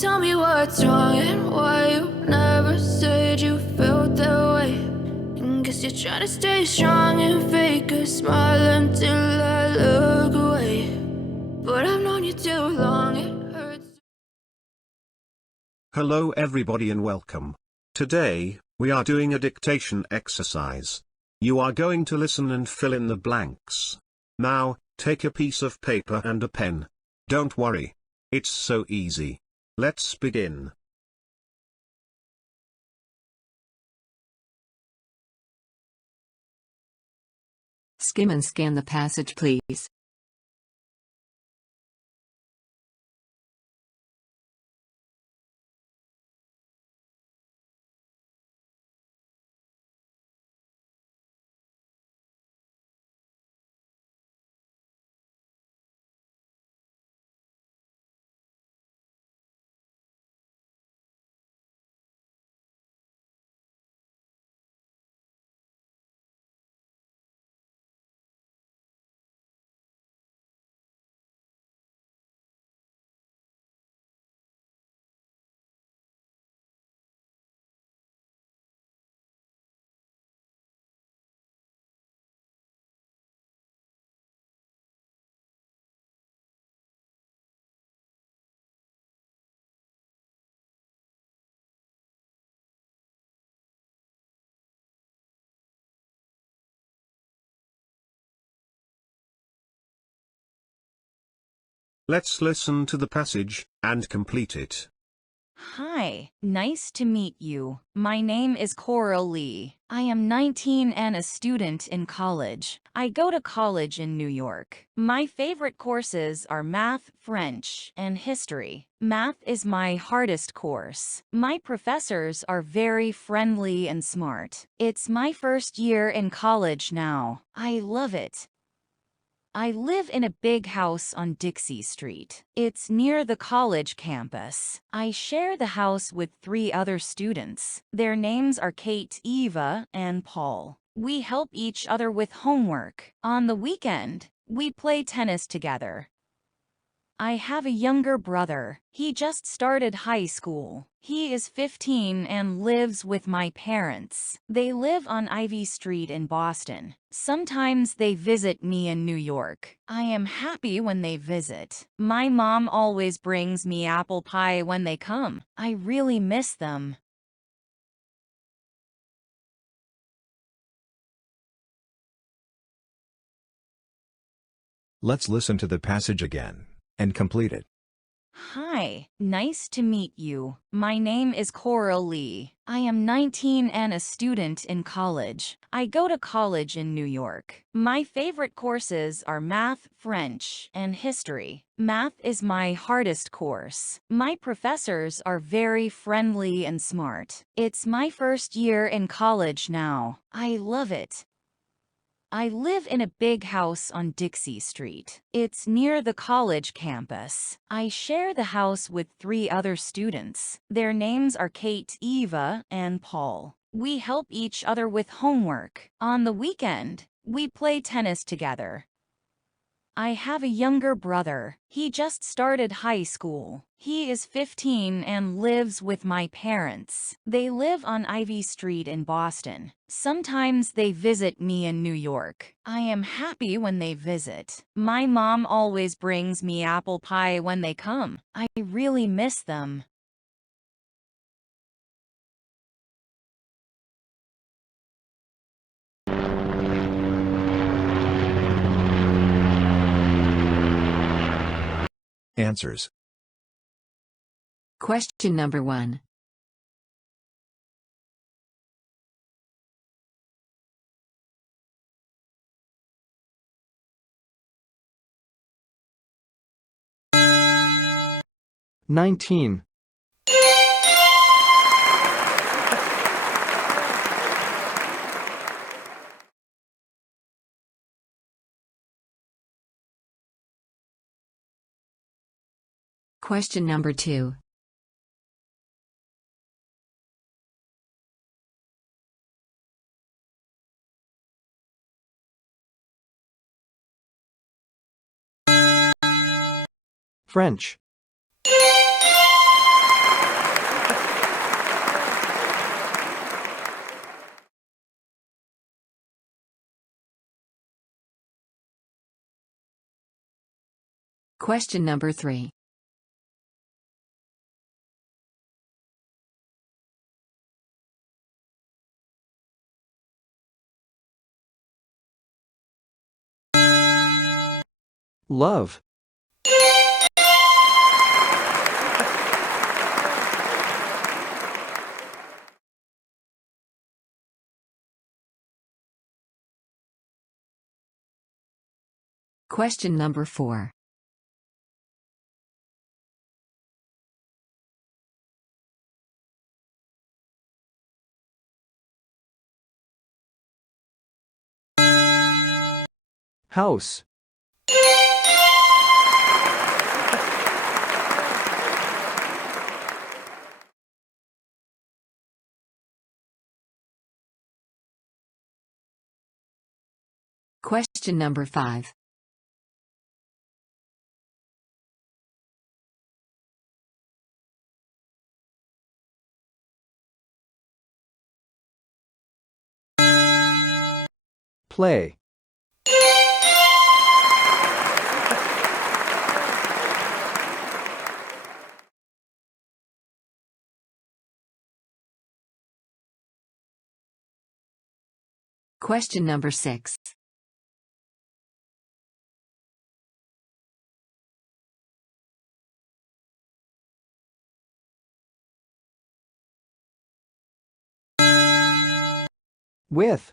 Tell me what's wrong and why you never said you felt that way. And guess you're trying to stay strong and fake a smile until I look away. But I've known you too long, it hurts. Hello everybody and welcome. Today, we are doing a dictation exercise. You are going to listen and fill in the blanks. Now, take a piece of paper and a pen. Don't worry. It's so easy. Let's begin. Skim and scan the passage, please. Let's listen to the passage and complete it. Hi, nice to meet you. My name is Cora Lee. I am 19 and a student in college. I go to college in New York. My favorite courses are math, French, and history. Math is my hardest course. My professors are very friendly and smart. It's my first year in college now. I love it. I live in a big house on Dixie Street. It's near the college campus. I share the house with 3 other students. Their names are Kate, Eva, and Paul. We help each other with homework. On the weekend, we play tennis together. I have a younger brother. He just started high school. He is 15 and lives with my parents. They live on Ivy Street in Boston. Sometimes they visit me in New York. I am happy when they visit. My mom always brings me apple pie when they come. I really miss them. Let's listen to the passage again and complete it. Hi, nice to meet you. My name is Cora Lee. I am 19 and a student in college. I go to college in New York. My favorite courses are math, French, and history. Math is my hardest course. My professors are very friendly and smart. It's my first year in college now. I love it. I live in a big house on Dixie Street. It's near the college campus. I share the house with 3 other students. Their names are Kate, Eva, and Paul. We help each other with homework. On the weekend, we play tennis together. I have a younger brother. He just started high school. He is 15 and lives with my parents. They live on Ivy Street in Boston. Sometimes they visit me in New York. I am happy when they visit. My mom always brings me apple pie when they come. I really miss them. Answers. Question number 1. $19. Question number 2. French. Question number 3. Love. Question number 4. House. Question number 5. Play. Question number 6. With.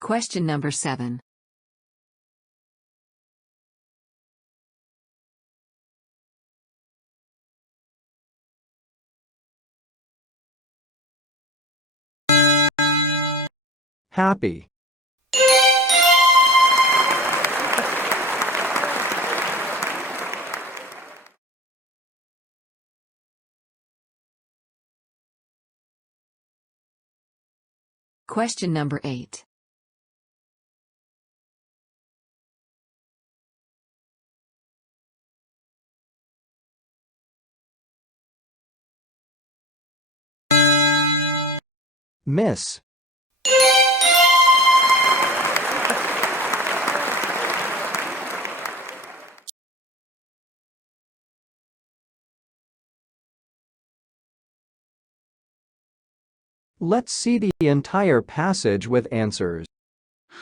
Question number 7. Happy. Question number 8. Miss. Let's see the entire passage with answers.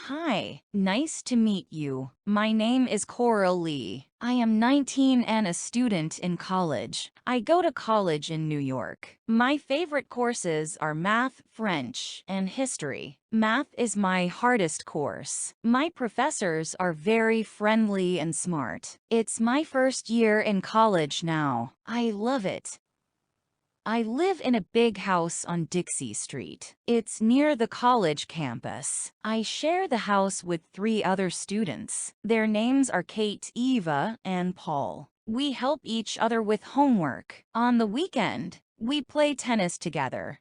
Hi, nice to meet you. My name is Coral Lee. I am 19 and a student in college. I go to college in New York. My favorite courses are math, French, and history. Math is my hardest course. My professors are very friendly and smart. It's my first year in college now. I love it. I live in a big house on Dixie Street. It's near the college campus. I share the house with 3 other students. Their names are Kate, Eva, and Paul. We help each other with homework. On the weekend, we play tennis together.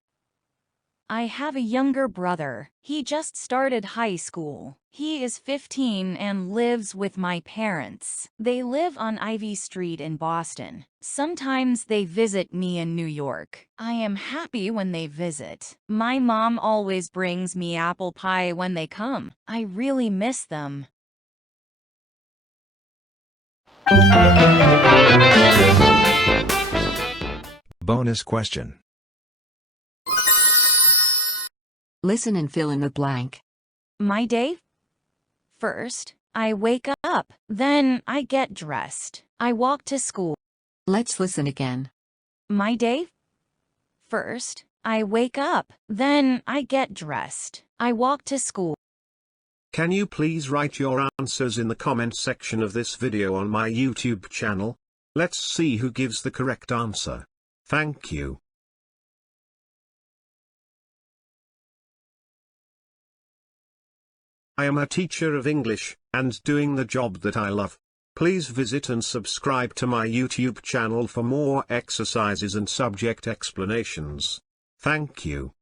I have a younger brother. He just started high school. He is 15 and lives with my parents. They live on Ivy Street in Boston. Sometimes they visit me in New York. I am happy when they visit. My mom always brings me apple pie when they come. I really miss them. Bonus question. Listen and fill in the blank. My day? First, I wake up. Then I get dressed. I walk to school. Let's listen again. My day? First, I wake up. Then I get dressed. I walk to school. Can you please write your answers in the comment section of this video on my YouTube channel? Let's see who gives the correct answer. Thank you. I am a teacher of English, and doing the job that I love. Please visit and subscribe to my YouTube channel for more exercises and subject explanations. Thank you.